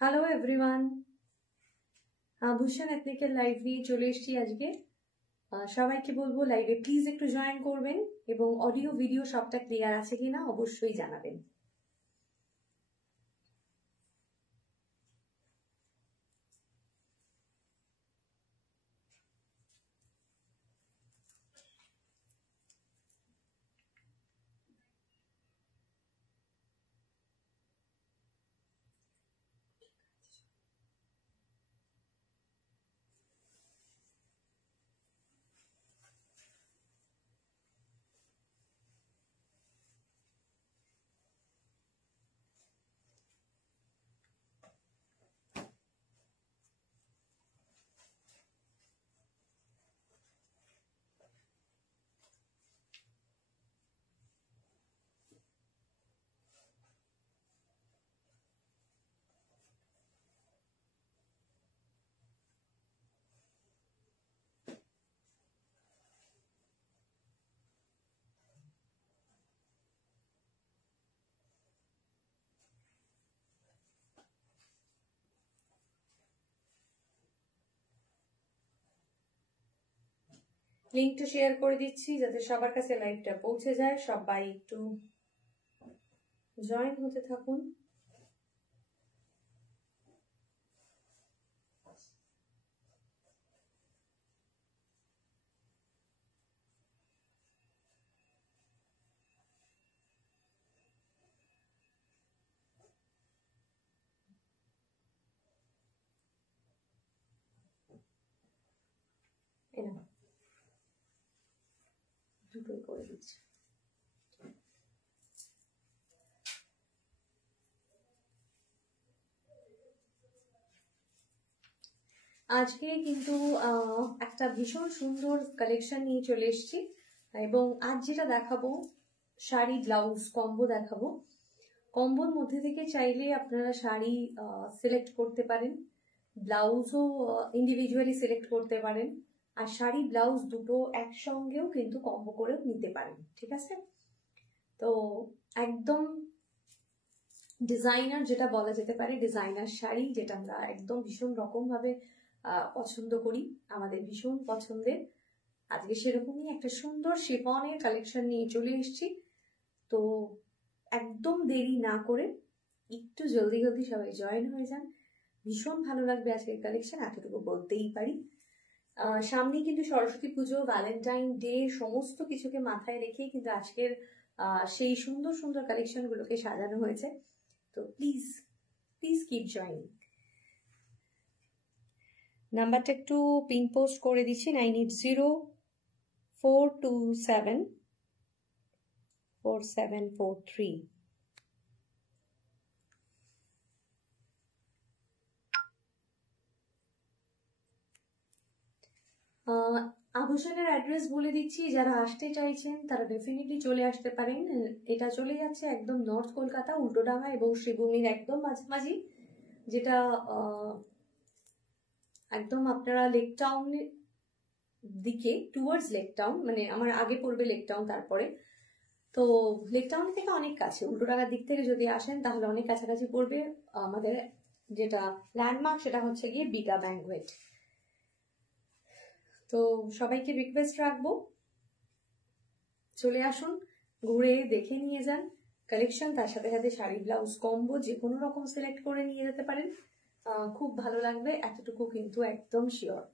Hello everyone, ভূষণ এথনিক্যাল live নিয়ে চলে এসেছি আজকে। সবাইকে বলবো লাইভে প্লিজ একটু জয়েন করবেন এবং অডিও ভিডিও সবটা ক্লিয়ার আছে কিনা অবশ্যই জানাবেন। লিঙ্কটা শেয়ার করে দিচ্ছি যাতে সবার কাছে লাইভটা পৌঁছে যায়। সবাই একটু জয়েন হতে থাকুন। দুটোই করে দিচ্ছি। আজকে কিন্তু একটা ভীষণ সুন্দর কালেকশন নিয়ে চলে এসেছি এবং আজ যেটা দেখাবো শাড়ি ব্লাউজ কম্বো দেখাবো। কম্বোর মধ্যে থেকে চাইলে আপনারা শাড়ি সিলেক্ট করতে পারেন, ব্লাউজও ইন্ডিভিজুয়ালি সিলেক্ট করতে পারেন, আর শাড়ি ব্লাউজ দুটো একসঙ্গেও কিন্তু কম্বো করেও নিতে পারেন। ঠিক আছে, তো একদম ডিজাইনার যেটা বলা যেতে পারে, ডিজাইনার শাড়ি যেটা আমরা একদম ভীষণ রকম ভাবে পছন্দ করি, আমাদের ভীষণ পছন্দের। আজকে সেরকমই একটা সুন্দর শিফনের কালেকশন নিয়ে চলে এসেছি। তো একদম দেরি না করে একটু জলদি জলদি সবাই জয়েন হয়ে যান, ভীষণ ভালো লাগবে আজকের কালেকশন, এতটুকু বলতেই পারি। সামনে কিন্তু সরস্বতী পুজো, ভ্যালেন্টাইন ডে, সমস্ত কিছুকে মাথায় রেখেই কিন্তু আজকের সেই সুন্দর সুন্দর কালেকশন গুলোকে সাজানো হয়েছে। তো প্লিজ প্লিজ কিপ জয়েনিং। নাম্বারটা একটু পিন পোস্ট করে দিচ্ছি, 9804274743। আভূষণের অ্যাড্রেস বলে দিচ্ছি, যারা আসতে চাইছেন তারা ডেফিনেটলি চলে আসতে পারেন। এটা চলে যাচ্ছে একদম নর্থ কলকাতা, উল্টোডাঙ্গা এবং শ্রীভূমির একদম মাঝামাঝি, যেটা একদম আপনারা লেক টাউনের দিকে টুয়ার্ডস লেক টাউন, মানে আমার আগে পড়বে লেক টাউন, তারপরে তো লেক টাউন থেকে অনেক কাছে, উল্টোডাঙ্গার দিক থেকে যদি আসেন তাহলে অনেক কাছাকাছি পড়বে। আমাদের যেটা ল্যান্ডমার্ক সেটা হচ্ছে গিয়ে বিগা ব্যাঙ্কোয়েট। তো সবাইকে রিকোয়েস্ট রাখবো, চলে আসুন, ঘুরে দেখে নিয়ে যান কালেকশন, তার সাথে সাথে শাড়ি ব্লাউজ কম্বো যে কোনো রকম সিলেক্ট করে নিয়ে যেতে পারেন, খুব ভালো লাগবে, এতটুকু কিন্তু একদম শিওর।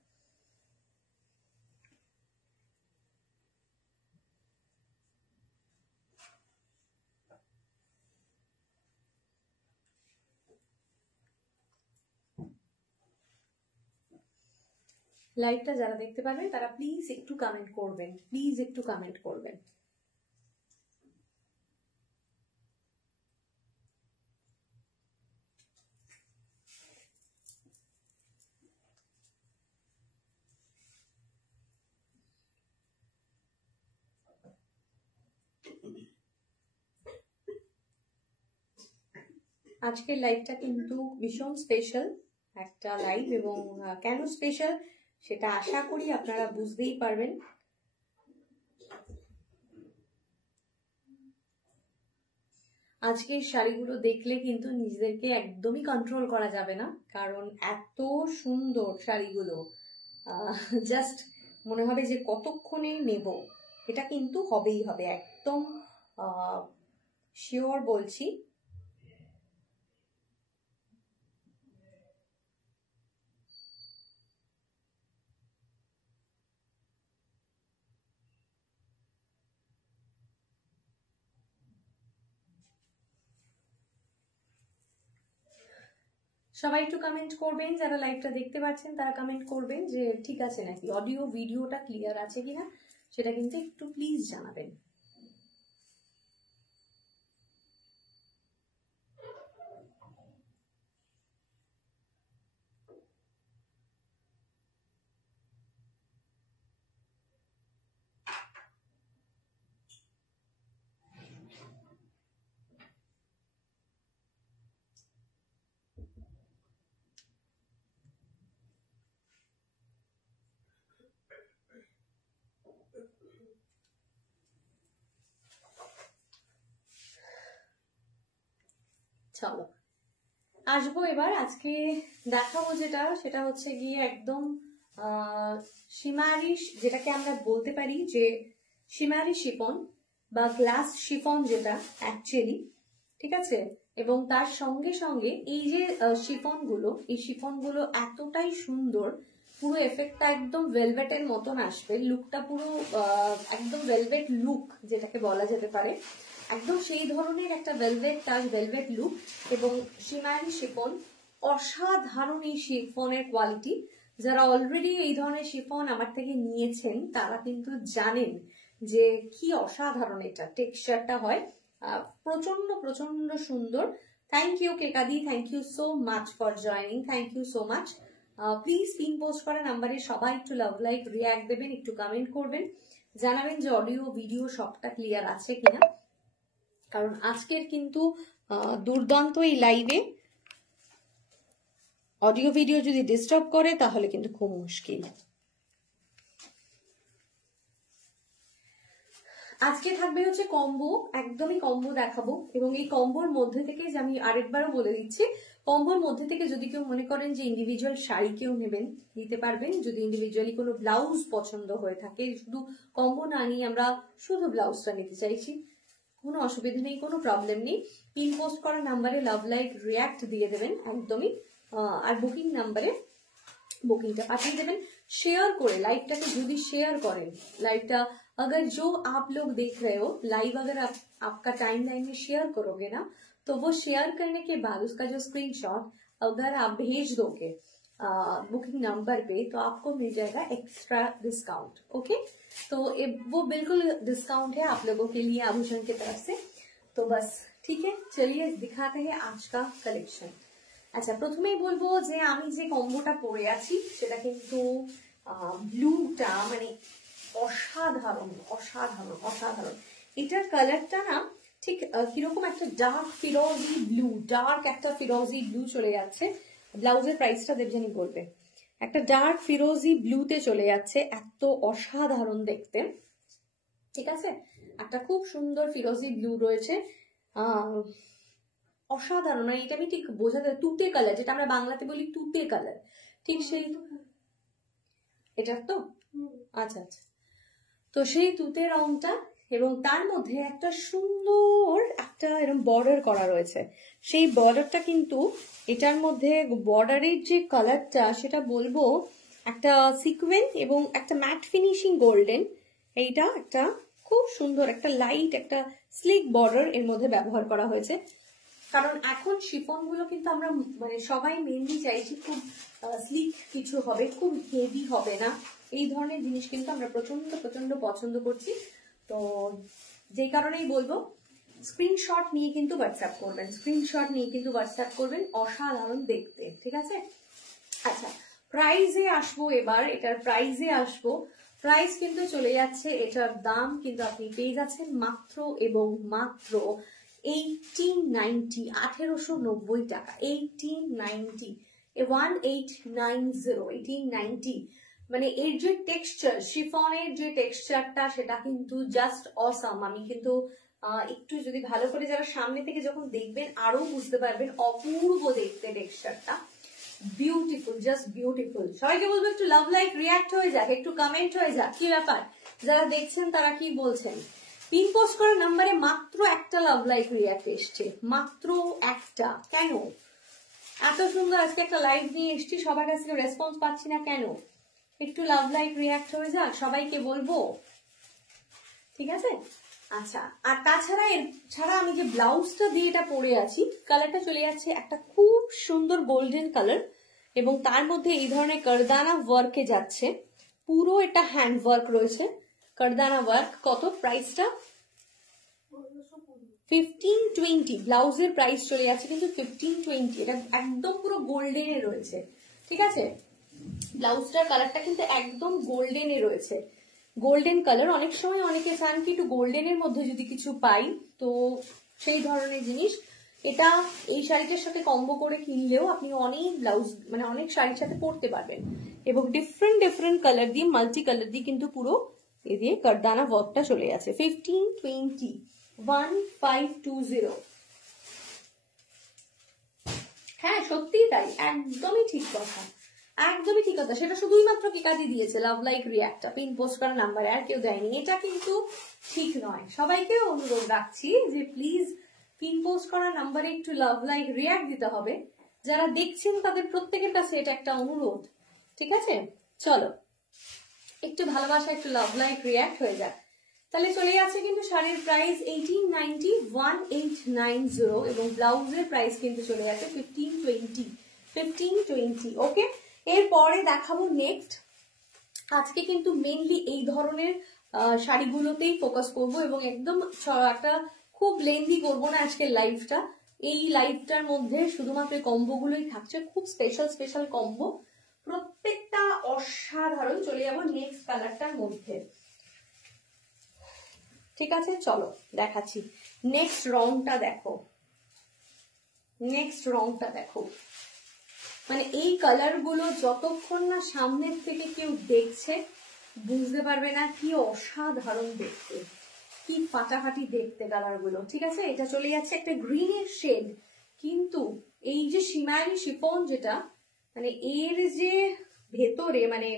লাইভটা যারা দেখতে পারবেন তারা প্লিজ একটু কমেন্ট করবেন, প্লিজ একটু কমেন্ট করবেন। আজকের লাইভটা কিন্তু ভীষণ স্পেশাল একটা লাইভ, এবং কেন স্পেশাল সেটা আশা করি আপনারা বুঝতেই পারবেন। আজকের শাড়িগুলো দেখলে কিন্তু নিজেদেরকে একদমই কন্ট্রোল করা যাবে না, কারণ এত সুন্দর শাড়িগুলো, জাস্ট মনে হবে যে কতক্ষণে নেব। এটা কিন্তু হবেই হবে, একদম শিওর বলছি। সবাই একটু কমেন্ট করবেন, যারা লাইভটা দেখতে পাচ্ছেন তারা কমেন্ট করবেন যে ঠিক আছে নাকি, অডিও ভিডিওটা ক্লিয়ার আছে কিনা সেটা কিন্তু একটু প্লিজ জানাবেন। চলো আসবো এবার, আজকে দেখাবো যেটা, সেটা হচ্ছে গিয়ে একদম শিমারি, যেটাকে আমরা বলতে পারি যে শিমারি শিফন বা গ্লাস শিফন যেটা অ্যাকচুয়ালি, ঠিক আছে। এবং তার সঙ্গে সঙ্গে এই যে শিফনগুলো, এই শিফনগুলো এতটাই সুন্দর, পুরো এফেক্টটা একদম ভেলভেটের মতন আসবে, লুকটা পুরো একদম ভেলভেট লুক যেটাকে বলা যেতে পারে, একদম সেই ধরনের একটা ভেলভেট টাচ, ভেলভেট লুক। এবং শিমারি শিফন, অসাধারণ এই শিফনের কোয়ালিটি। যারা অলরেডি এই ধরনের শিফন আমার থেকে নিয়েছেন তারা কিন্তু জানেন যে কি অসাধারণ এটা টেক্সচারটা হয়, প্রচন্ড প্রচন্ড সুন্দর। থ্যাংক ইউ কেকাদি, thank you so much for joining, thank you so much. Please pin post করা নাম্বারে সবাই একটু লাভ লাইক রিয়াক্ট দেবেন, একটু কমেন্ট করবেন, জানাবেন যে অডিও ভিডিও সবটা ক্লিয়ার আছে কিনা, কারণ আজকের কিন্তু দুর্দান্ত এই লাইভে অডিও ভিডিও যদি ডিস্টার্ব করে তাহলে কিন্তু খুব মুশকিল। আজকে থাকবে হচ্ছে কম্বো, একদমই কম্বো দেখাবো। এবং এই কম্বোর মধ্যে থেকে, যে আমি আরেকবারও বলে দিচ্ছি, কম্বোর মধ্যে থেকে যদি কেউ মনে করেন যে ইন্ডিভিজুয়াল শাড়ি কেউ নেবেন, নিতে পারবেন। যদি ইন্ডিভিজুয়ালি কোনো ব্লাউজ পছন্দ হয়ে থাকে, শুধু কম্বো না নিয়ে আমরা শুধু ব্লাউজটা নিতে চাইছি, কোনো অসুবিধা নেই, কোনো প্রবলেম নেই। পিন পোস্ট করা নাম্বারে লাভ লাইক রিয়াক্ট দিয়ে দেবেন একদমই, আর বুকিং নাম্বারে बुकिंगটা पाठिए देवें। शेयर করে লাইভটাকে যদি শেয়ার করেন, লাইভটা अगर जो आप लोग देख रहे हो लाइव, अगर आपका टाइमलाइन में शेयर करोगे ना, तो वो शेयर करने के बाद उसका जो स्क्रीनशॉट अगर आप भेज दोगे बुकिंग नंबर पे, तो आपको मिल जाएगा एक्स्ट्रा डिस्काउंट। ओके, तो वो बिल्कुल डिस्काउंट है आप लोगों के लिए आभूषण की तरफ से। तो बस ठीक है, चलिए दिखाते हैं आज का कलेक्शन। আচ্ছা, প্রথমেই বলবো যে আমি যে কম্বোটা পরে আছি সেটা কিন্তু ব্লুটা মানে অসাধারণ অসাধারণ অসাধারণ। এটার কালারটা না ঠিক কিরকম একটা ডার্ক ফিরোজি ব্লু, ডার্ক একটা ফিরোজি ব্লু চলে যাচ্ছে। ব্লাউজের প্রাইসটা দেবজানি বলবে। একটা ডার্ক ফিরোজি ব্লুতে চলে যাচ্ছে, এত অসাধারণ দেখতে, ঠিক আছে। একটা খুব সুন্দর ফিরোজি ব্লু রয়েছে, অসাধারণ। মানে এটা আমি ঠিক বোঝাতে, তুতে কালার যেটা আমরা বাংলাতে বলি তুতে কালার, ঠিক সেই, এটা তো আচ্ছা আচ্ছা, তো সেই তুতে রংটা, এবং তার মধ্যে একটা সুন্দর একটা এরকম বর্ডার করা রয়েছে। সেই বর্ডারটা কিন্তু এটার মধ্যে বর্ডারের যে কালারটা সেটা বলবো একটা সিকোয়েন্স এবং একটা ম্যাট ফিনিশিং গোল্ডেন। এইটা একটা খুব সুন্দর একটা লাইট একটা স্লিক বর্ডার এর মধ্যে ব্যবহার করা হয়েছে। কারণ এখন শিফন গুলো কিন্তু আমরা মানে সবাই মেনলি চাইছি খুব স্লিক কিছু হবে, খুব হেভি হবে না, এই ধরনের জিনিস কিন্তু আমরা প্রচন্ড প্রচন্ড পছন্দ করছি। তো যেই কারণেই বলবো স্ক্রিনশট নিয়ে কিন্তু হোয়াটসঅ্যাপ করবেন, স্ক্রিনশট নিয়ে কিন্তু হোয়াটসঅ্যাপ করবেন, অসাধারণ দেখতে, ঠিক আছে। আচ্ছা, প্রাইজে আসবো এবার, এটার প্রাইজে আসবো। প্রাইস কিন্তু চলে যাচ্ছে, এটার দাম কিন্তু আপনি পেয়ে যাচ্ছেন মাত্র এবং মাত্র 1890, 1890 টাকা, 1890, 1890, 1890। মানে এর যে টেক্সচার, শিফনের যে টেক্সচারটা সেটা কিন্তু জাস্ট অসাম। আমি কিন্তু একটু যদি ভালো করে যারা সামনে থেকে যখন দেখবেন আরো বুঝতে পারবেন, অপূর্ব দেখতে টেক্সচারটা, বিউটিফুল, জাস্ট বিউটিফুল। সবাইকে বলবো একটু লাভ লাইক রিয়াক্ট হয়ে যাক, একটু কমেন্ট হয়ে যাক, কি ব্যাপার যারা দেখছেন তারা কি বলছেন। পিন পোস্ট করার নাম্বারে মাত্র একটা লাভ লাইক রিয়াক্ট এসছে, মাত্র একটা। কেন এত সুন্দর আজকে একটা লাইভ নিয়ে এসছি, সবার কাছে রেসপন্স পাচ্ছি না কেন? একটু লাভ লাইক রিয়াক্ট হয়ে যাক, সবাইকে বলবো, ঠিক আছে? আচ্ছা, আর তাছাড়া এর ছাড়া আমি যে ব্লাউজটা দিয়ে এটা পরে আছি, কালারটা চলে যাচ্ছে একটা খুব সুন্দর গোল্ডেন কালার, এবং তার মধ্যে এই ধরনের কারদানা ওয়ার্কে যাচ্ছে, পুরো এটা হ্যান্ড ওয়ার্ক রয়েছে, কারদানা ওয়ার্ক। কত প্রাইসটা? 1520। ব্লাউজের প্রাইস চলে যাচ্ছে কিন্তু 1520। এটা একদম পুরো গোল্ডেনে রয়েছে, ঠিক আছে? ব্লাউজটার কালারটা কিন্তু একদম গোল্ডেনে রয়েছে, গোল্ডেন কালার। অনেক সময় অনেকে চান কি একটু গোল্ডেনের মধ্যে যদি কিছু পাই, তো সেই ধরনের জিনিস এটা এই শাড়িটার সাথে কম্বো করে কিনলেও আপনি অনেক ব্লাউজ মানে অনেক শাড়ির সাথে পরতে পারবেন। এবং ডিফারেন্ট ডিফারেন্ট কালার দিয়ে, মাল্টি কালার দিয়ে কিন্তু পুরো এ দিয়ে কারদানা ওয়ার্কটা চলে যাচ্ছে। 1520, 1520। হ্যাঁ সত্যিই তাই, একদমই ঠিক কথা, একদমই ঠিক কথা। সেটা শুধুই মাত্র কি কাজে দিয়েছে লাভ লাইক রিয়াক্টটা, পিন পোস্ট করার নাম্বারে, আর কেউ দেয়নি। এটা কিন্তু ঠিক নয়। সবাইকে অনুরোধ রাখছি যে প্লিজ পিন পোস্ট করার নাম্বারে একটু লাভ লাইক রিয়াক্ট দিতে হবে। যারা দেখছেন তাদের প্রত্যেকের কাছে এটা একটা অনুরোধ, ঠিক আছে? চলো একটু ভালোবাসা, একটু লাভ লাইক রিয়াক্ট হয়ে যাক। তাহলে চলে যাচ্ছে কিন্তু শাড়ির প্রাইস 1890, 1890, এবং ব্লাউজের প্রাইস কিন্তু চলে যাচ্ছে 1520, 1520। ওকে, এরপরে দেখাবো নেক্সট। আজকে কিন্তু মেনলি এই ধরনের শাড়িগুলোতেই ফোকাস করব, এবং একদম একটা খুব লেন্দি করবো না আজকের লাইভটা। এই লাইভটার মধ্যে শুধুমাত্র কম্বো গুলোই থাকছে, খুব স্পেশাল স্পেশাল কম্বো, প্রত্যেকটা অসাধারণ। চলে যাবো নেক্সট কালারটার মধ্যে, ঠিক আছে? চলো দেখাচ্ছি নেক্সট রংটা। দেখো নেক্সট রংটা দেখো, মানে এই কালার গুলো যতক্ষণ না সামনের থেকে কেউ দেখছে বুঝতে পারবে না কি অসাধারণ দেখতে, কি ফাটাফাটি দেখতে কালার গুলো, ঠিক আছে? এটা চলে যাচ্ছে একটা গ্রিনের শেড, কিন্তু এই যে শিমারি শিফন যেটা, মানে এর যে ভেতরে মানে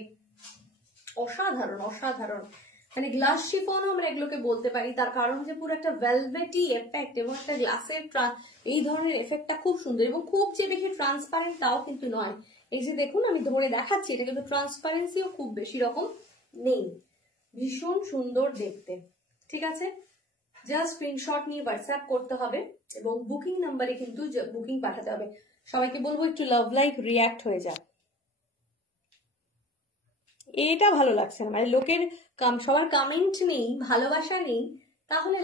অসাধারণ অসাধারণ, মানে গ্লাস শিফনও আমরা এগুলোকে বলতে পারি, তার কারণ যে পুরো একটা ভেলভেটি এফেক্ট এবং একটা গ্লাসের এই ধরনের এফেক্টটা খুব সুন্দর, এবং খুব যে বেশি ট্রান্সপারেন্ট তাও কিন্তু নয়। এই যে দেখুন আমি ধরে দেখাচ্ছি, এটা কিন্তু ট্রান্সপারেন্সিও খুব বেশি রকম নেই, ভীষণ সুন্দর দেখতে, ঠিক আছে? জাস্ট স্ক্রিনশট নিয়ে হোয়াটসঅ্যাপ করতে হবে এবং বুকিং নাম্বারে কিন্তু বুকিং পাঠাতে হবে। সবাইকে বলবো একটু লাভ লাইক রিয়াক্ট হয়ে যাক। এটা ভালো লাগছে না, মানে লোকের সবার কমেন্ট নেই, ভালোবাসা নেই, তাহলে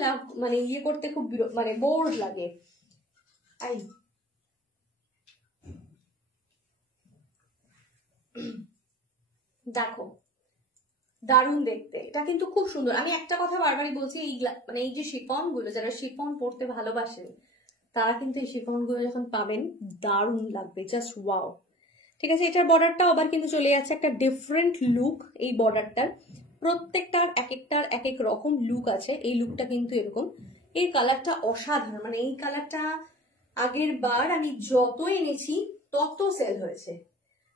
মানে ইয়ে করতে খুব মানে বোর লাগে। আই দেখো দারুণ দেখতে, এটা কিন্তু খুব সুন্দর। আমি একটা কথা বারবারই বলছি, এই মানে এই যে শিফন গুলো, যারা শিফন পরতে ভালোবাসেন তারা কিন্তু এই শিফন গুলো যখন পাবেন দারুণ লাগবে, জাস্ট ওয়াও, ঠিক আছে? এটার বর্ডারটাও আবার কিন্তু চলে যাচ্ছে একটা ডিফারেন্ট লুক। এই বর্ডারটার প্রত্যেকটার এক একটার এক এক রকম লুক আছে, এই লুকটা কিন্তু এরকম। এই কালারটা অসাধারণ, মানে এই কালারটা আগের বার আমি যত এনেছি তত সেল হয়েছে,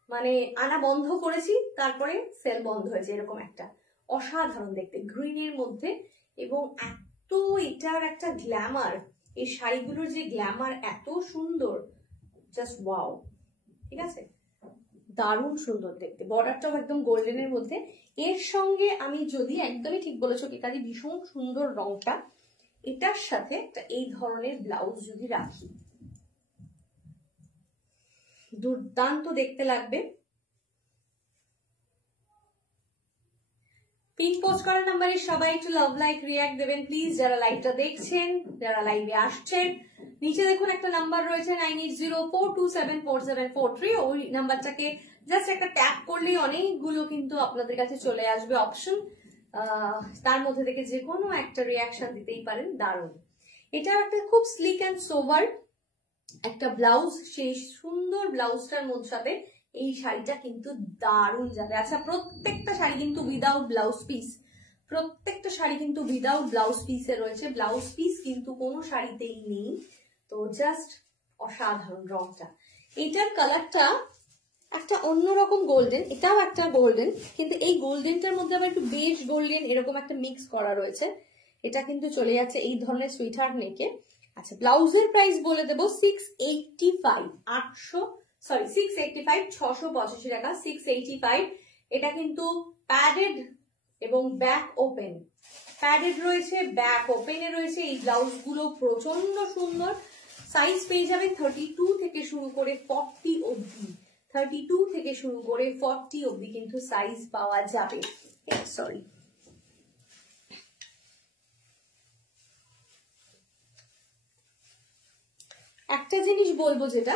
মানে আনা বন্ধ করেছি তারপরে সেল বন্ধ হয়েছে, এরকম একটা অসাধারণ দেখতে গ্রিনের মধ্যে। এবং এত এটার একটা গ্ল্যামার, এই শাড়িগুলোর যে গ্ল্যামার এত সুন্দর, জাস্ট ওয়াও, ঠিক আছে? দারুণ সুন্দর দেখতে, বর্ডারটাও একদম গোল্ডেনের মধ্যে। এর সঙ্গে আমি যদি, একদমই ঠিক বলেছো কি কাজে, ভীষণ সুন্দর রংটা, এটার সাথে একটা এই ধরনের ব্লাউজ যদি রাখি, দুর্দান্ত দেখতে লাগবে। পিন পোস্ট করার নাম্বারে সবাই একটু লাভ লাইক রিয়াক্ট দেবেন প্লিজ, যারা লাইভটা দেখছেন, যারা লাইভে আসছেন। নিচে দেখুন একটা নাম্বার রয়েছে 9804274743, ওই নাম্বারটাকে জাস্ট একটা ট্যাপ করলেই অনেকগুলো কিন্তু আপনাদের কাছে চলে আসবে অপশন, তার মধ্যে থেকে যে কোনো একটা রিয়াকশন দিতেই পারেন। দারুণ, এটা একটা খুব স্লিক অ্যান্ড সোভার একটা ব্লাউজ, সেই সুন্দর ব্লাউজটার মধ্যে সাথে এই শাড়িটা কিন্তু দারুণ যাবে। আচ্ছা, প্রত্যেকটা শাড়ি কিন্তু উইদাউট ব্লাউজ পিস, প্রত্যেকটা শাড়ি কিন্তু উইদাউট ব্লাউজ পিসে রয়েছে, ব্লাউজ পিস কিন্তু কোনো শাড়িতেই নেই। তো জাস্ট অসাধারণ রংটা। এইটার কালারটা একটা অন্যরকম গোল্ডেন, এটাও একটা গোল্ডেন, কিন্তু এই গোল্ডেনটার মধ্যে আবার একটু বেশ গোল্ডেন এরকম একটা মিক্স করা রয়েছে। এটা কিন্তু চলে যাচ্ছে এই ধরনের সুইটহার্ট নেকে। আচ্ছা, ব্লাউজের প্রাইস বলে দেবো 685, 685 টাকা, 685। এটা কিন্তু প্যাডেড এবং ব্যাক ওপেন, প্যাডেড রয়েছে, ব্যাক ওপেনে রয়েছে। এই ব্লাউজ গুলো প্রচন্ড সুন্দর। সাইজ পেয়ে যাবেন 32 থেকে শুরু করে 40 অবধি, 32 থেকে শুরু করে 40 অবধি কিন্তু সাইজ পাওয়া যাবে। সরি, একটা জিনিস বলবো যেটা,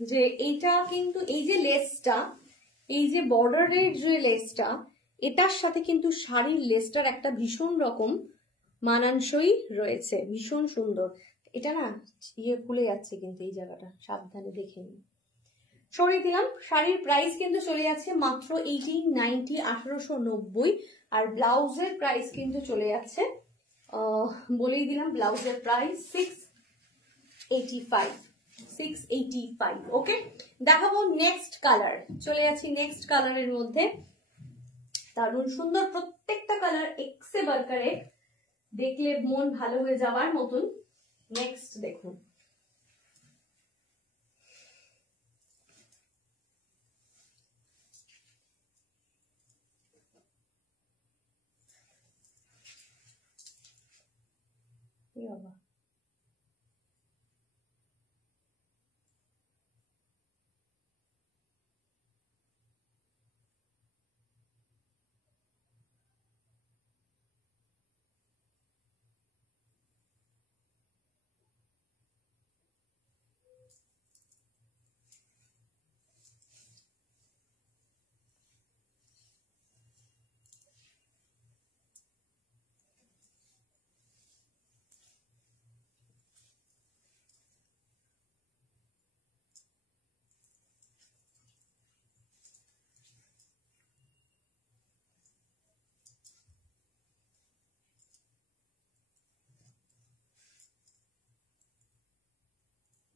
যে এইটা কিন্তু এই যে লেসটা, এই যে বর্ডারের যে লেসটা, এটার সাথে কিন্তু শাড়ির লেসটার একটা ভীষণ রকম মানানসই রয়েছে, ভীষণ সুন্দর। এটা না খুলে যাচ্ছে কিন্তু এই জায়গাটা, সাবধানে দেখে নিন। সরিয়ে দিলাম। শাড়ির প্রাইস কিন্তু চলে যাচ্ছে মাত্র 1890, 1890। আর ব্লাউজের প্রাইস কিন্তু চলে যাচ্ছে, বলেই দিলাম ব্লাউজের প্রাইস 685। ওকে, দেখাবো নেক্সট কালার। চলে যাচ্ছি নেক্সট কালারের মধ্যে। দারুণ সুন্দর প্রত্যেকটা কালার, এক্সে বার্কারে, দেখলে মন ভালো হয়ে যাওয়ার মতন। নেক্সট দেখুন, বাবা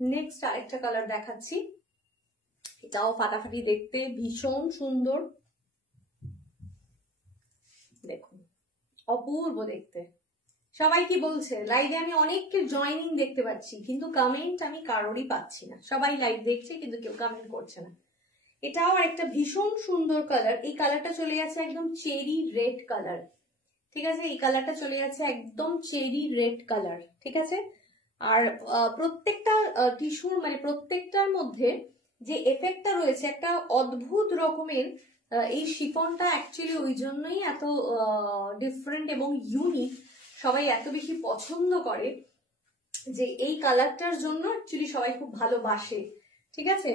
নেক্সট আরেকটা কালার দেখাচ্ছি। এটাও ফাটাফাটি দেখতে, ভীষণ সুন্দর। দেখুন, অপূর্ব দেখতে। সবাই কি বলছে? লাইভে আমি অনেককে জয়েনিং দেখতে পাচ্ছি, কিন্তু কমেন্ট আমি কারোরই পাচ্ছি না। সবাই লাইভ দেখছে কিন্তু কেউ কমেন্ট করছে না। এটাও একটা ভীষণ সুন্দর কালার। এই কালারটা চলে যাচ্ছে একদম চেরি রেড কালার, ঠিক আছে? এই কালারটা চলে যাচ্ছে একদম চেরি রেড কালার, ঠিক আছে? আর প্রত্যেকটা টিস্যুর মানে প্রত্যেকটার মধ্যে যে এফেক্টটা রয়েছে একটা অদ্ভুত রকমের। এই শিফনটা অ্যাকচুয়ালি ওই জন্যই এত ডিফারেন্ট এবং ইউনিক, সবাই এত বেশি পছন্দ করে, যে এই কালারটার জন্য অ্যাকচুয়ালি সবাই খুব ভালোবাসে, ঠিক আছে?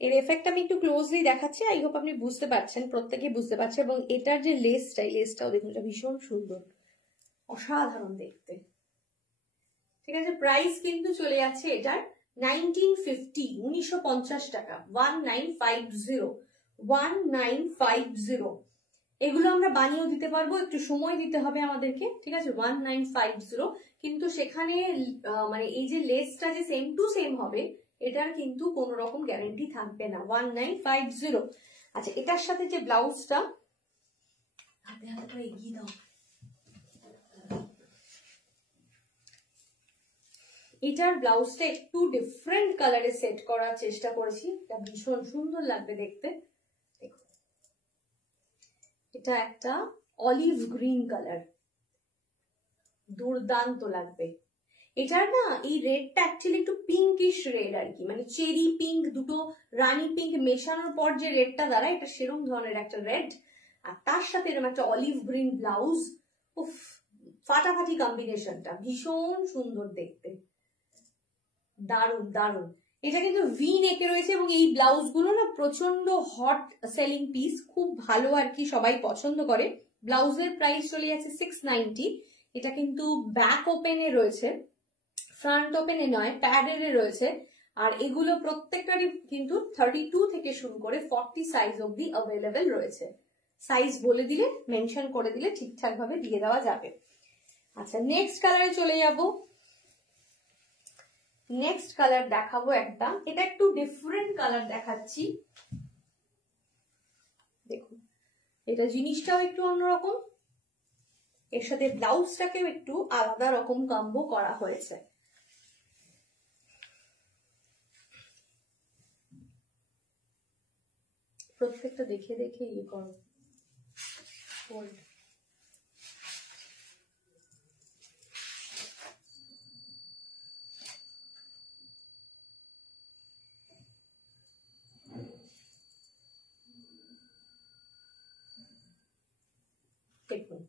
এর এফেক্ট আমি একটু ক্লোজলি দেখাচ্ছি, আই হোপ আপনি বুঝতে পারছেন, প্রত্যেকেই বুঝতে পারছে। এবং এটার যে লেসটা, এই লেসটাও দেখুন, এটা ভীষণ সুন্দর, অসাধারণ দেখতে, ঠিক আছে? প্রাইস কিন্তু চলে যাচ্ছে এটার 1950, 1950 টাকা, 1950। এগুলো আমরা বানিয়েও দিতে পারবো, একটু সময় দিতে হবে আমাদেরকে, ঠিক আছে? 1950, কিন্তু সেখানে মানে এই যে লেসটা যে সেম টু সেম হবে, এটার কিন্তু কোনো রকম গ্যারান্টি থাকবে না। 1950। আচ্ছা, এটার সাথে যে ব্লাউজটা, হাতে হাতে এগিয়ে দাও, এটার ব্লাউজটা একটু ডিফারেন্ট কালারে সেট করার চেষ্টা করেছি, এটা ভীষণ সুন্দর লাগবে দেখতে। দেখো, এটা একটা অলিভ গ্রিন কালার, দুর্দান্ত লাগবে। এটার না এই রেডটা অ্যাকচুয়ালি একটু পিঙ্কিশ রেড আর কি, মানে চেরি পিঙ্ক, দুটো রানী পিঙ্ক মেশানোর পর যে রেডটা দাঁড়ায়, এটা সেরকম ধরনের একটা রেড। আর তার সাথে এরকম একটা অলিভ গ্রিন ব্লাউজ, উফ, ফাটাফাটি কম্বিনেশনটা, ভীষণ সুন্দর দেখতে, দারুন দারুন। এটা কিন্তু ভি নেকে রয়েছে এবং এই ব্লাউজ গুলো না প্রচন্ড হট সেলিং পিস, খুব ভালো আর কি, সবাই পছন্দ করে। ব্লাউজের প্রাইস চলে যাচ্ছে 690। এটা কিন্তু ব্যাক ওপেনে রয়েছে, ফ্রন্ট ওপেনে নয়, প্যাডের রয়েছে। আর এগুলো প্রত্যেকটারই কিন্তু 32 থেকে শুরু করে 40 সাইজ অব্দি অ্যাভেলেবেল রয়েছে, সাইজ বলে দিলে, মেনশন করে দিলে ঠিকঠাক ভাবে দিয়ে দেওয়া যাবে। আচ্ছা, নেক্সট কালারে চলে যাব। নেক্সট কালার দেখাবো একটা, এটা একটু ডিফারেন্ট কালার দেখাচ্ছি। দেখুন, এটা জিনিসটাও একটু অন্যরকম, এর সাথে ব্লাউজটাকেও একটু আলাদা রকম কম্বো করা হয়েছে। প্রত্যেকটা দেখে দেখে ইয়ে করো। দেখুন,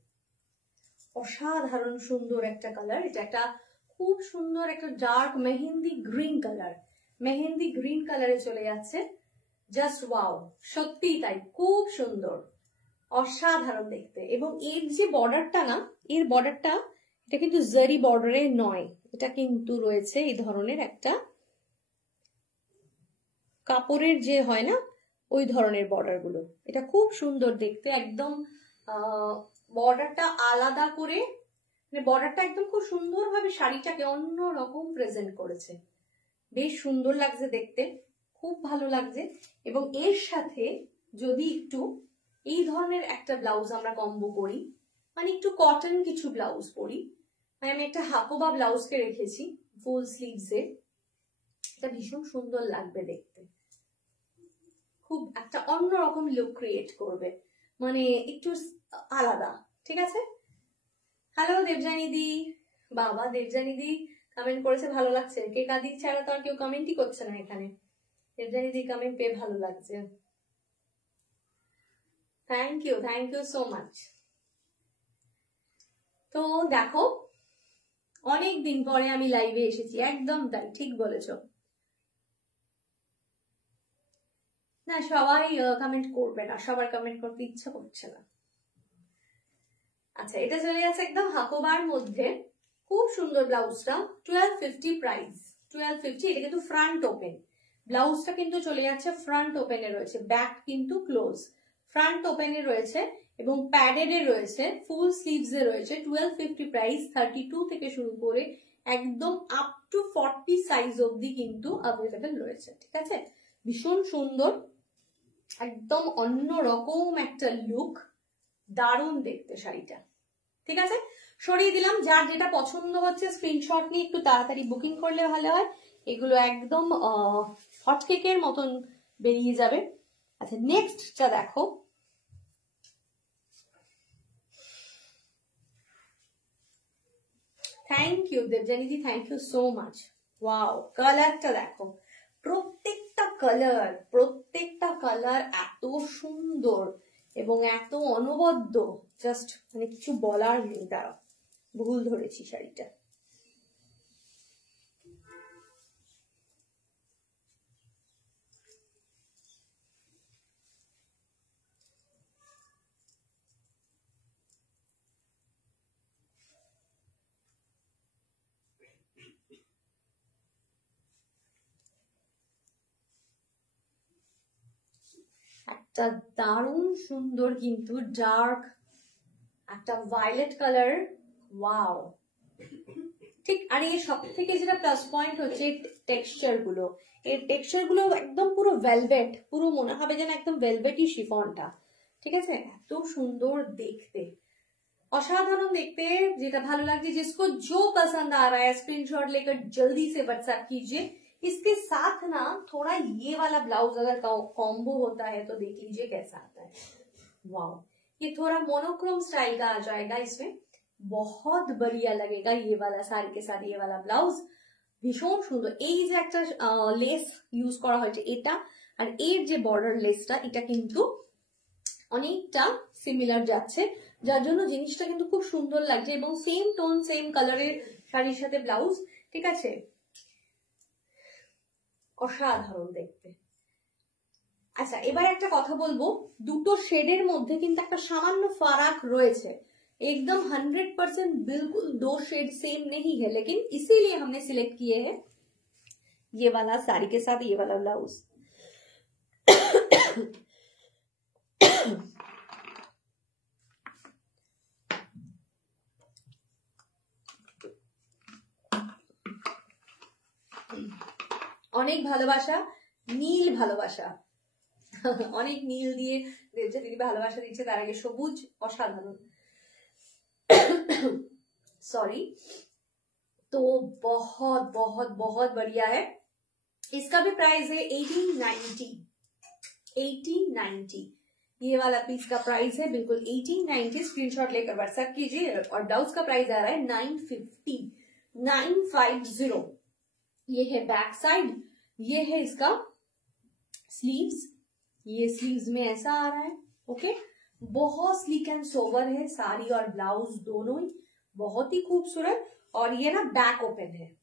অসাধারণ সুন্দর একটা কালার। এটা একটা খুব সুন্দর একটা dark mehendi green colour, mehendi green কালারে চলে যাচ্ছে। জাস্ট ওয়াও, সত্যিই তাই, খুব সুন্দর, অসাধারণ দেখতে। এবং এর যে বর্ডারটা না, এর বর্ডারটা এটা কিন্তু জারি বর্ডারে নয়, এটা কিন্তু রয়েছে এই ধরনের একটা কাপড়ের যে হয় না ওই ধরনের বর্ডার গুলো। এটা খুব সুন্দর দেখতে, একদম বর্ডারটা আলাদা করে, মানে বর্ডারটা একদম খুব সুন্দরভাবে শাড়িটাকে অন্য রকম প্রেজেন্ট করেছে। বেশ সুন্দর লাগছে দেখতে, খুব ভালো লাগছে। এবং এর সাথে যদি একটু এই ধরনের একটা ব্লাউজ আমরা কম্বো করি, মানে একটু কটন কিছু ব্লাউজ পরি, মানে আমি একটা হাকোবা ব্লাউজকে রেখেছি ফুল স্লিভসে, এটা ভীষণ সুন্দর লাগবে দেখতে, খুব একটা অন্যরকম লুক ক্রিয়েট করবে, মানে একটু আলাদা। ঠিক আছে, হ্যালো দেবজানী দি, বাবা দেবজানী দি কমেন্ট করেছে ভালো লাগছে। কে কাদিক ছাড়া তো আর কেউ কমেন্টই করছে না এখানে। দেবজানী দি কমেন্ট পেয়ে ভালো লাগছে, থ্যাংক ইউ সো মাচ। তো দেখো, অনেক দিন পরে আমি লাইভে এসেছি, একদম তাই, ঠিক বলেছো। না, সবাই কমেন্ট করবে না, সবার কমেন্ট করতে ইচ্ছা করছে না। আচ্ছা, এটা চলে যাচ্ছে একদম হাকোবার মধ্যে, খুব সুন্দর ব্লাউজটা, 1250 প্রাইস, 1250। এটা কিন্তু ফ্রন্ট ওপেন, ব্লাউজটা কিন্তু চলে যাচ্ছে ফ্রন্ট ওপেনে রয়েছে, ব্যাক কিন্তু ক্লোজ, ফ্রন্ট ওপেনে রয়েছে এবং প্যাডেড এ রয়েছে, ফুল স্লিভস এ রয়েছে। 1250 প্রাইস, 32 থেকে শুরু করে একদম আপ টু 40 সাইজ অবধি কিন্তু অ্যাভেলেবেল রয়েছে। ঠিক আছে, ভীষণ সুন্দর, একদম অন্য রকম একটা লুক, দারুণ দেখতে শাড়িটা। ঠিক আছে, সরিয়ে দিলাম। যার যেটা পছন্দ হচ্ছে স্ক্রিনশট নিয়ে একটু তাড়াতাড়ি বুকিং করলে ভালো হয়, এগুলো একদম হটকেকের মতন বেরিয়ে যাবে। আচ্ছা, নেক্সটটা দেখো, থ্যাংক ইউ দেবজানীদি, thank you so much. Wow, কালারটা দেখো, প্রত্যেকটা কালার এত সুন্দর এবং এত অনবদ্য, জাস্ট মানে কিছু বলার নেই। দাঁড়াও, ভুল ধরেছি শাড়িটা। একটা দারুণ সুন্দর কিন্তু ডার্ক একটা ভায়োলেট কালার, ওয়াও। ঠিক, আর এই সব থেকে যেটা প্লাস পয়েন্ট হচ্ছে টেক্সচার গুলো, এর টেক্সচার গুলো একদম পুরো ভেলভেট, পুরো মনে হবে যেন একদম ভেলভেটি শিফনটা। ঠিক আছে, এত সুন্দর দেখতে, असाधारण देखते हैं। जेटा भालो लगती, जिसको जो पसंद आ रहा है स्क्रीनशॉट लेकर जल्दी से व्हाट्सएप कीजिए। इसके साथ ना थोड़ा ये वाला ब्लाउज अगर कॉम्बो होता है तो देख लीजिए कैसा आता है। वाओ, ये थोड़ा मोनोक्रोम स्टाइल का आ जाएगा, इसमें बहुत बढ़िया लगेगा ये वाला साड़ी के साथ ये वाला ब्लाउज, ভীষণ সুন্দর। এই যে একটা লেস ইউজ করা হয়েছে এটা, আর এর যে বর্ডার লেসটা, এটা কিন্তু অনেকটা সিমিলার যাচ্ছে, যার জন্য জিনিসটা কিন্তু খুব সুন্দর লাগছে এবং সেম টোন সেম কালারের শাড়ির সাথে ব্লাউজ। ঠিক আছে, অসাধারণ দেখতে। আচ্ছা, এবার একটা কথা বলবো, দুটো শেডের মধ্যে কিন্তু একটা সামান্য ফারাক রয়েছে, एकदम 100% बिल्कुल दो शेड सेम नहीं है, लेकिन इसीलिए हमने सिलेक्ट किए हैं ये वाला साड़ी के साथ ये वाला ब्लाउज। অনেক ভালোবাসা, নীল ভালোবাসা, অনেক নীল দিয়ে দেবজা দিদি ভালোবাসা দিচ্ছে। তার আগে সবুজ অসাধারণ, सॉरी। तो बहुत बहुत बहुत बढ़िया है। इसका भी प्राइस है 1890। 1890 ये वाला पीस का प्राइस है, बिल्कुल 1890। स्क्रीनशॉट लेकर व्हाट्सएप कीजिए। और ब्लाउज का प्राइस आ रहा है 950, 950। ये है बैक साइड, ये है इसका स्लीव्स, ये स्लीव्स में ऐसा आ रहा है। ओके, बहुत स्लीक एंड सोवर है, साड़ी और ब्लाउज दोनों ही बहुत ही खूबसूरत। और ये ना बैक ओपन है,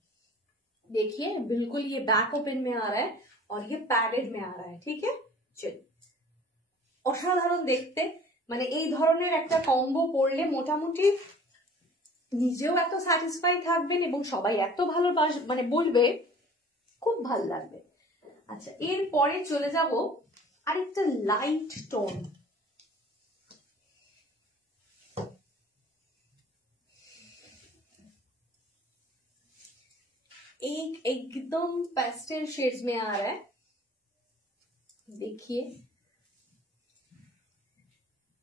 देखिए बिल्कुल ये बैक ओपन में आ रहा है और ये पैडेड में आ रहा है। ठीक है, चलिए অসাধারণ দেখতে। মানে এই ধরনের একটা কম্বো পরলে মোটামুটি নিজেও এত স্যাটিসফাই থাকবেন এবং সবাই এত ভালো মানে বলবে, খুব ভালো লাগবে। আচ্ছা, এরপরে চলে যাব আরেকটা লাইট টোন। एक एकदम पेस्टल शेड्स में आ रहा है, देखिए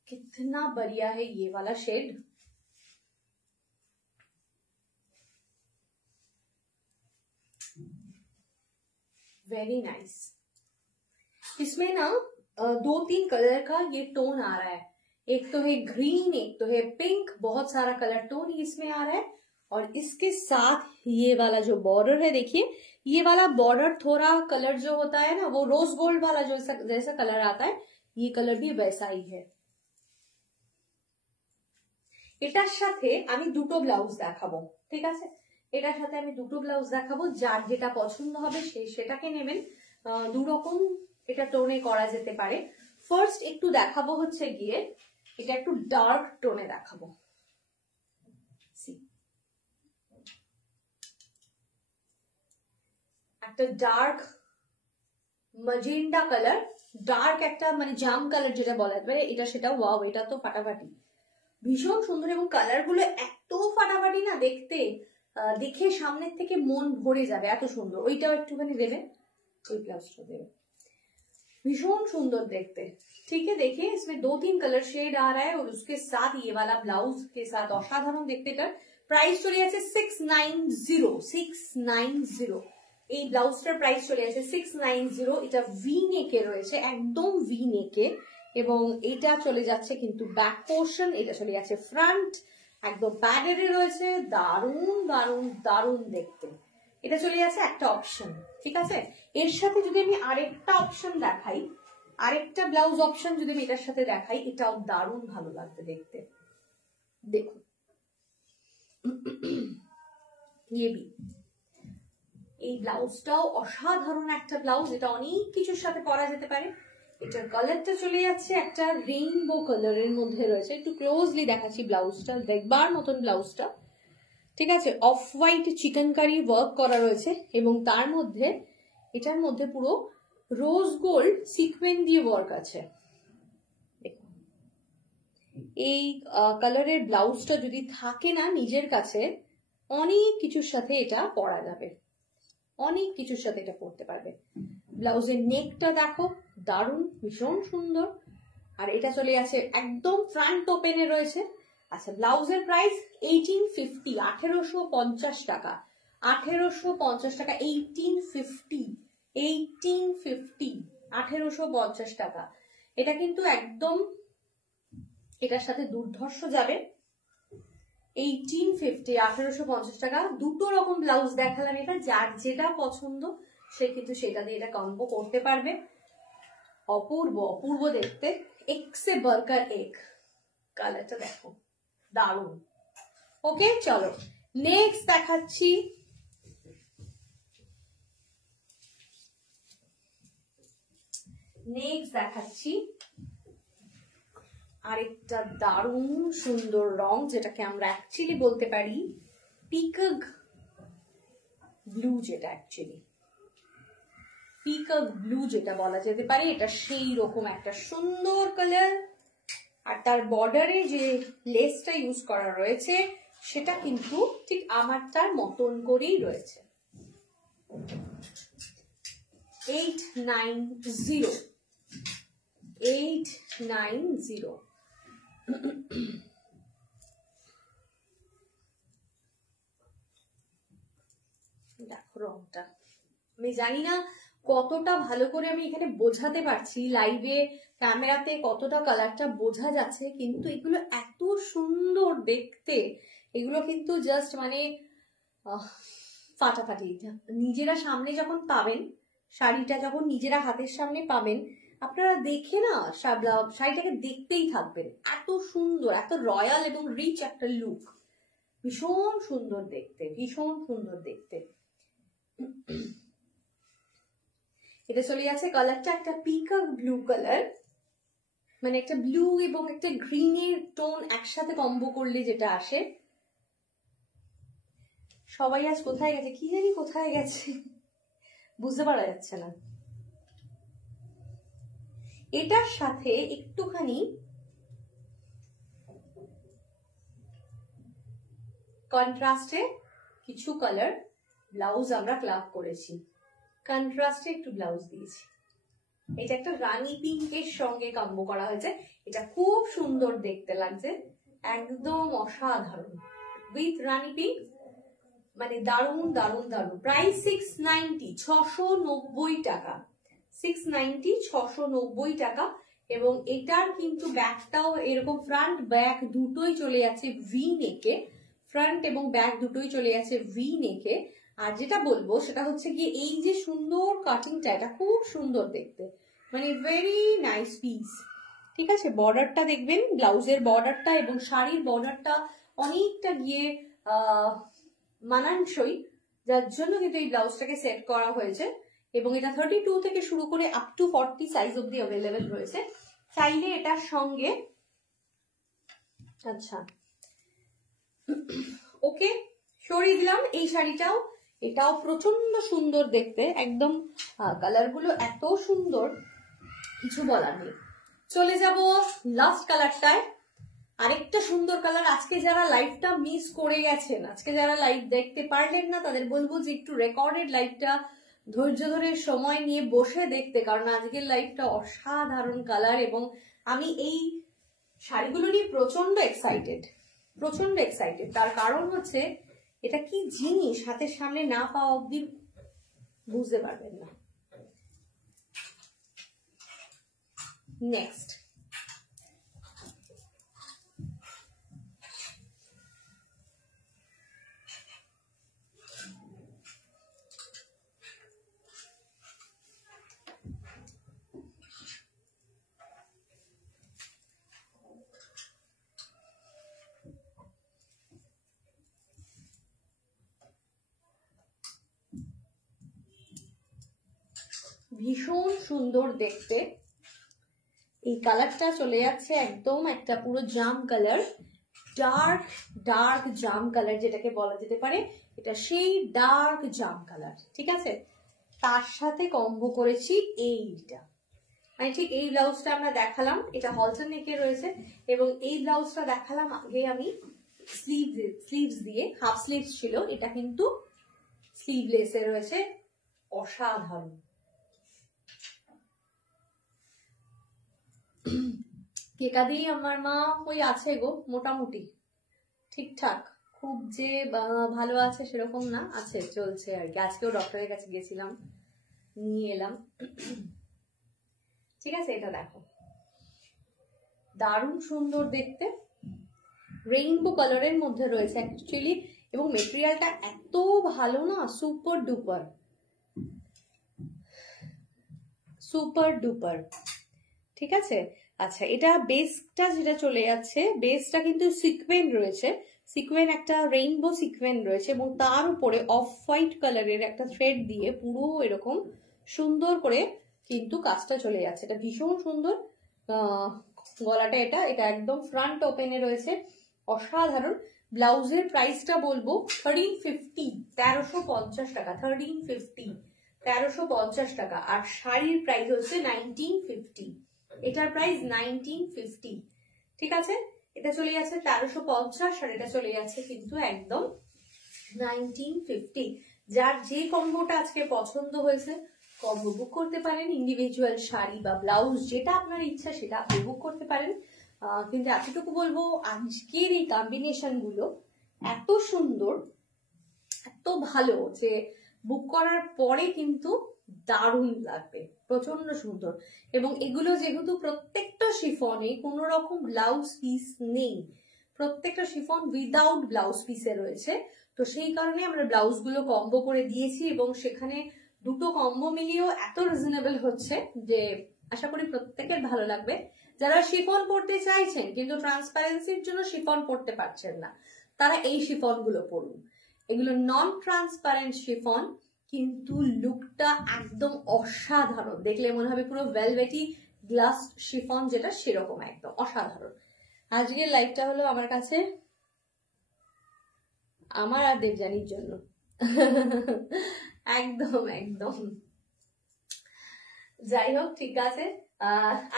कितना बढ़िया है ये वाला शेड। Very nice. इसमें ना 2-3 कलर का ये टोन आ रहा है, एक तो है ग्रीन, एक तो है पिंक, बहुत सारा कलर टोन इसमें आ रहा है। और इसके साथ ये वाला जो बॉर्डर है, देखिए ये वाला बॉर्डर थोड़ा कलर जो होता है ना, वो रोज गोल्ड वाला जो जैसा कलर आता है, ये कलर भी वैसा ही है। এটার সাথে আমি দুটো ব্লাউজ দেখাবো, ঠিক আছে? এটার সাথে আমি দুটো ব্লাউজ দেখাবো, যার যেটা পছন্দ হবে সেটাকে নেবেন। দু রকম এটা টোনে করা যেতে পারে। ফার্স্ট একটু দেখাবো হচ্ছে গিয়ে এটা একটু ডার্ক টোনে দেখাবো। একটা ডার্ক ম্যাজেন্ডা কালার, ডার্ক একটা মানে জাম কালার যেটা বলা যায়, এটা সেটা ওয়াও, এটা তো ফাটাফাটি, ভীষণ সুন্দর। এবং কালার গুলো এত ফাটাফাটি না, দেখতে দেখে সামনের থেকে মন ভরে যাবে, এত সুন্দর। ওইটাও একটুখানি দেবে, ওই ব্লাউজটা দেবে, भीषण सुंदर देखते। ठीक है, देखिए इसमें 2-3 कलर शेड आ रहा है और उसके साथ ये वाला ब्लाउज के साथ असाधारण देखते। प्राइस चले आछे 690। এই ব্লাউজটার প্রাইস চলে আসে 690। এটা ভি নেকে রয়েছে, একদম ভি নেকে, এবং এটা চলে যাচ্ছে কিন্তু ব্যাক পোর্শন, এটা চলে যাচ্ছে ফ্রন্ট, একদম প্যাডেড রয়েছে। দারুন দারুন দারুন দেখতে। এটা চলে যাচ্ছে একটা অপশন, ঠিক আছে? এর সাথে যদি আমি আরেকটা অপশন দেখাই, আরেকটা ব্লাউজ অপশন যদি আমি এটার সাথে দেখাই, এটাও দারুন ভালো লাগবে দেখতে। দেখুন এই ব্লাউজটাও অসাধারণ একটা ব্লাউজ, এটা অনেক কিছুর সাথে পরা যেতে পারে। এটার কালারটা চলে যাচ্ছে একটা রেইনবো কালারের মধ্যে রয়েছে। একটু ক্লোজলি দেখাচ্ছি ব্লাউজটা, দেখবার মতন ব্লাউজটা, ঠিক আছে? অফ হোয়াইট চিকেনকারি ওয়ার্ক করা রয়েছে এবং তার মধ্যে এটার মধ্যে পুরো রোজ গোল্ড সিকোয়েন্স দিয়ে ওয়ার্ক আছে। এই কালারের ব্লাউজটা যদি থাকে না নিজের কাছে, অনেক কিছুর সাথে এটা পরা যাবে, অনেক কিছুর সাথে এটা পরতে পারবে। ব্লাউজের নেকটা দেখো, দারুণ, ভীষণ সুন্দর। আর এটা চলে আছে একদম ফ্রন্ট ওপেনে রয়েছে। আচ্ছা, ব্লাউজের প্রাইস 1850, 1850 টাকা, 1850 টাকা, 1850, 1850 টাকা। এটা কিন্তু একদম এটার সাথে দুর্ধর্ষ যাবে। 1850, 1850 টাকা। দুটো রকম ব্লাউজ দেখালাম, এটা যার যেটা পছন্দ সে কিন্তু সেটা দিয়ে এটা কম্বো করতে পারবে। অপূর্ব অপূর্ব দেখতে, এক সে বরকার এক। কালারটা দেখো, দারুণ। ওকে, চলো নেক্সট দেখাচ্ছি। আরেকটা দারুণ সুন্দর রং, যেটাকে আমরা অ্যাকচুয়ালি বলতে পারি পিকক ব্লু, যেটা অ্যাকচুয়ালি পিকক ব্লু যেটা বলা যেতে পারে, এটা সেই রকম একটা সুন্দর কালার। আর তার বর্ডারে যে লেসটা ইউজ করা রয়েছে সেটা কিন্তু ঠিক আমারটার মতন করেই রয়েছে। 890 890 দেখো রংটা, আমি জানি না কতটা ভালো করে আমি এখানে বোঝাতে পারছি, লাইভে ক্যামেরাতে কতটা কালারটা বোঝা যাচ্ছে, কিন্তু এগুলো এত সুন্দর দেখতে, এগুলো কিন্তু জাস্ট মানে ফাটাফাটি। নিজেরা সামনে যখন পাবেন, শাড়িটা যখন নিজেরা হাতের সামনে পাবেন, আপনারা দেখে না শাড়িটাকে দেখতেই থাকবেন। এত সুন্দর, এত রয়্যাল এবং রিচ একটা লুক, ভীষণ সুন্দর দেখতে, ভীষণ সুন্দর দেখতে। এটা চলে যাচ্ছে কালারটা একটা পিকক ব্লু কালার, মানে একটা ব্লু এবং একটা গ্রিনের টোন একসাথে কম্বো করলে যেটা আসে। সবাই আজ কোথায় গেছে কি জানি, কোথায় গেছে বুঝতে পারা যাচ্ছে না। এটার সাথে একটুখানি কন্ট্রাস্টে কিছু কালার ব্লাউজ আমরা ক্লাব করেছি, কন্ট্রাস্টে একটু ব্লাউজ দিয়েছি। এটা একটা রানী পিঙ্কের সঙ্গে কম্বো করা হয়েছে, এটা খুব সুন্দর দেখতে লাগছে, একদম অসাধারণ উইথ রানী পিঙ্ক, মানে দারুণ দারুণ দারুণ। প্রাইস 690, 690 টাকা, 690, 690 টাকা। এবং এটার কিন্তু ব্যাকটাও এরকম ফ্রন্ট ব্যাক দুটোই চলে যাচ্ছে ভি নেকে, ফ্রন্ট এবং ব্যাক দুটোই চলে যাচ্ছে ভি নেকে। আর যেটা বলবো সেটা হচ্ছে গিয়ে এই যে সুন্দর কাটিংটা, এটা খুব সুন্দর দেখতে, মানে ভেরি নাইস পিস। ঠিক আছে, বর্ডারটা দেখবেন, ব্লাউজের বর্ডারটা এবং শাড়ির বর্ডারটা অনেকটা গিয়ে মানানসই, যার জন্য কিন্তু এই ব্লাউজটাকে সেট করা হয়েছে। এবং এটা 32 থেকে শুরু করে আপ টু 40 সাইজ অব্দি অ্যাভেলেবেল রয়েছে। চাইলে এটার সঙ্গে, আচ্ছা ওকে সরিয়ে দিলাম এই শাড়িটাও, এটাও প্রচন্ড সুন্দর দেখতে, একদম কালারগুলো এত সুন্দর, কিছু বলার নেই। চলে যাব লাস্ট কালারটায়, আরেকটা সুন্দর কালার। আজকে যারা লাইভটা মিস করে গেছেন, আজকে যারা লাইভ দেখতে পারলেন না, তাদের বলবো যে একটু রেকর্ডেড লাইভটা ধৈর্য ধরে সময় নিয়ে বসে দেখতে, কারণ আজকের লাইভটা অসাধারণ কালার। এবং আমি এই শাড়িগুলো নিয়ে প্রচন্ড এক্সাইটেড, প্রচন্ড এক্সাইটেড। তার কারণ হচ্ছে এটা কি জিনিস হাতের সামনে না পাওয়া অব্দি বুঝতে পারবেন না। নেক্সট ভীষণ সুন্দর দেখতে, এই কালারটা চলে যাচ্ছে একদম একটা পুরো জাম কালার, ডার্ক ডার্ক জাম কালার যেটাকে বলা যেতে পারে, এটা সেই ডার্ক জাম কালার। ঠিক আছে, তার সাথে কম্বো করেছি এইটা, মানে ঠিক এই ব্লাউজটা আমরা দেখালাম, এটা হলসেল নেকে রয়েছে। এবং এই ব্লাউজটা দেখালাম আগে আমি স্লিভস দিয়ে, হাফ স্লিভস ছিল, এটা কিন্তু স্লিভলেসে রয়েছে, অসাধারণ। কেকা দিয়ে আমার মা ওই আছে গো, মোটামুটি ঠিকঠাক, খুব যে ভালো আছে সেরকম না, আছে চলছে আর কি। আজকেও ডক্টরের কাছে গেছিলাম, নিয়ে এলাম। ঠিক আছে, এটা দেখো দারুণ সুন্দর দেখতে, রেইনবো কালারের মধ্যে রয়েছে অ্যাকচুয়ালি, এবং মেটেরিয়ালটা এত ভালো না, সুপার ডুপার, সুপার ডুপার। ঠিক আছে, আচ্ছা এটা বেসটা যেটা চলে যাচ্ছে, বেসটা কিন্তু সিকোয়েন রয়েছে, সিকোয়েন একটা রেইনবো সিকোয়েন রয়েছে, এবং তার উপরে অফ হোয়াইট কালারের একটা থ্রেড দিয়ে পুরো এরকম সুন্দর করে কিন্তু কাজটা চলে যাচ্ছে, এটা ভীষণ সুন্দর। গলাটা এটা এটা একদম ফ্রন্ট ওপেনে রয়েছে, অসাধারণ। ব্লাউজের প্রাইসটা বলবো 1350, 1350 টাকা, 1350, 1350 টাকা। আর শাড়ির প্রাইস হচ্ছে 1950, এটার প্রাইস 1950। ঠিক আছে, এটা চলে যাচ্ছে 1350, আর এটা চলে যাচ্ছে কিন্তু একদম 1950। যার যে কম্বোটা আজকে পছন্দ হয়েছে কম্বো বুক করতে পারেন, ইন্ডিভিজুয়াল শাড়ি বা ব্লাউজ যেটা আপনার ইচ্ছা সেটা আপনি বুক করতে পারেন। কিন্তু এতটুকু বলবো, আজকের এই কম্বিনেশন গুলো এত সুন্দর, এত ভালো যে বুক করার পরে কিন্তু দারুণ লাগবে, প্রচন্ড সুন্দর। এবং এগুলো যেহেতু প্রত্যেকটা শিফনে কোনো রকম ব্লাউজ পিস নেই, প্রত্যেকটা শিফন উইদাউট ব্লাউজ পিসে রয়েছে, তো সেই কারণে আমরা ব্লাউজ গুলো কম্বো করে দিয়েছি এবং সেখানে দুটো কম্বো মিলিয়েও এত রিজনেবল হচ্ছে যে আশা করি প্রত্যেকের ভালো লাগবে। যারা শিফন পরতে চাইছেন কিন্তু ট্রান্সপারেন্সির জন্য শিফন পরতে পারছেন না, তারা এই শিফন গুলো পরুন। এগুলো নন ট্রান্সপারেন্ট শিফন, কিন্তু লুকটা একদম অসাধারণ, দেখলে মনে হবে পুরো ভেলভেটি গ্লাস শিফন, যেটা সেরকম একদম অসাধারণ। আজকের লাইভটা হলো আমার কাছে আমার আর দেবযানীর জন্য। একদম একদম। যাই হোক, ঠিক আছে,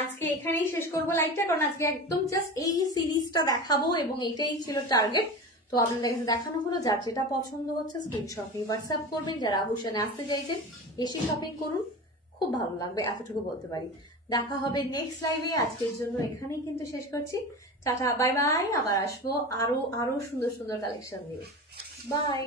আজকে এখানেই শেষ করবো লাইভটা, কারণ আজকে একদম জাস্ট এই সিরিজটা দেখাবো এবং এটাই ছিল টার্গেট। তো আপনাদের কাছে দেখানো হলো, যার যেটা পছন্দ হচ্ছে স্ক্রিনশট নিয়ে হোয়াটসঅ্যাপ করবেন। যারা আভূষণে আসতে চাইছেন এসে শপিং করুন, খুব ভালো লাগবে, এতটুকু বলতে পারি। দেখা হবে নেক্সট লাইভে, আজকের জন্য এখানেই কিন্তু শেষ করছি। Tata, bye bye. আবার আসবো আরো সুন্দর সুন্দর কালেকশন নিয়ে। বাই।